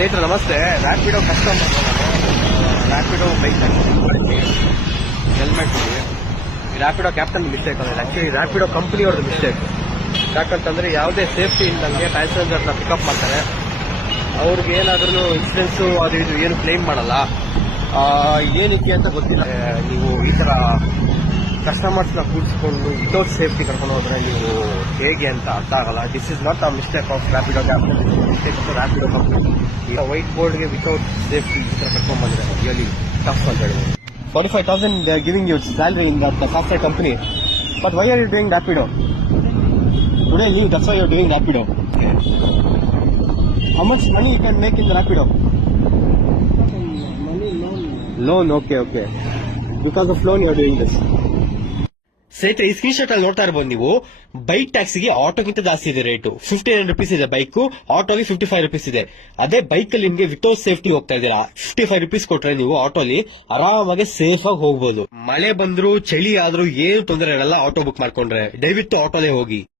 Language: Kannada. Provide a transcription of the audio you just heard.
ಸ್ನೇಹಿತರೆ, ನಮಸ್ತೆ. Rapido customer Rapido bike helmet Rapido captain mistake ಅಲ್ಲ ಆಕ್ಚುಲಿ ರ್ಯಾಪಿಡೋ ಕಂಪ್ನಿ ಅವ್ರದ್ದು ಮಿಸ್ಟೇಕ್ ಯಾಕಂತಂದ್ರೆ ಯಾವುದೇ ಸೇಫ್ಟಿ ಇಲ್ಲದಂಗೆ ಪ್ಯಾಸೆಂಜರ್ನ ಪಿಕಪ್ ಮಾಡ್ತಾರೆ. ಅವ್ರಿಗೆ ಏನಾದ್ರೂ ಇನ್ಸೂರೆನ್ಸು ಅದು ಇದು ಏನು ಕ್ಲೈಮ್ ಮಾಡಲ್ಲ. ಏನಕ್ಕೆ ಅಂತ ಗೊತ್ತಿಲ್ಲ. ನೀವು ಈ ತರ ಕಸ್ಟಮರ್ಸ್ನ ಕೂಡಿಸ್ಕೊಂಡು ವಿತೌಟ್ ಸೇಫ್ಟಿ ಕರ್ಕೊಂಡು ಹೋದ್ರೆ ನೀವು ಹೇಗೆ ಅಂತ ಅರ್ಥ ಆಗಲ್ಲ this is not a mistake of Rapido captain mistake of Rapido company ಈಗ ವೈಟ್ ಬೋರ್ಡ್ಗೆ ವಿತೌಟ್ ಸೇಫ್ಟಿ ಈ ಥರ ಕರ್ಕೊಂಡು ಬಂದ್ರೆ ರಿಯಲಿ ಟಫ್ ಅಂತ ಹೇಳ್ಬೋದು forty five thousand giving you salary in that software company but why are you doing Rapido today leave that's why you doing Rapido how much money you can make in Rapido loan okay okay because of loan you doing this ಸ್ನೇಹಿತರೆ, ಈ ಸ್ಕ್ರೀನ್ ಶಾಟ್ ಅಲ್ಲಿ ನೋಡ್ತಾ ಇರಬಹುದು ನೀವು ಬೈಕ್ ಟ್ಯಾಕ್ಸಿಗೆ ಆಟೋಗಿಂತ ಜಾಸ್ತಿ ಇದೆ ರೇಟು ಫಿಫ್ಟಿ ನೈನ್ ರುಪೀಸ್ ಇದೆ ಬೈಕ್ ಆಟೋಗೆ ಫಿಫ್ಟಿ ಫೈವ್ ರುಪೀಸ್ ಇದೆ. ಅದೇ ಬೈಕ್ ಅಲ್ಲಿ ನಿಮಗೆ ವಿತೌಟ್ ಸೇಫ್ಟಿ ಹೋಗ್ತಾ ಇದ್ದೀರಾ ಫಿಫ್ಟಿ ಫೈವ್ ರುಪೀಸ್ ಕೊಟ್ರೆ ನೀವು ಆಟೋಲಿ ಆರಾಮಾಗಿ ಸೇಫ್ ಆಗಿ ಹೋಗ್ಬೋದು. ಮಳೆ ಬಂದ್ರು, ಚಳಿ ಆದ್ರೂ ಏನು ತೊಂದರೆ ಇರಲ್ಲ ಆಟೋ ಬುಕ್ ಮಾಡ್ಕೊಂಡ್ರೆ. ದಯವಿಟ್ಟು ಆಟೋಲೇ ಹೋಗಿ.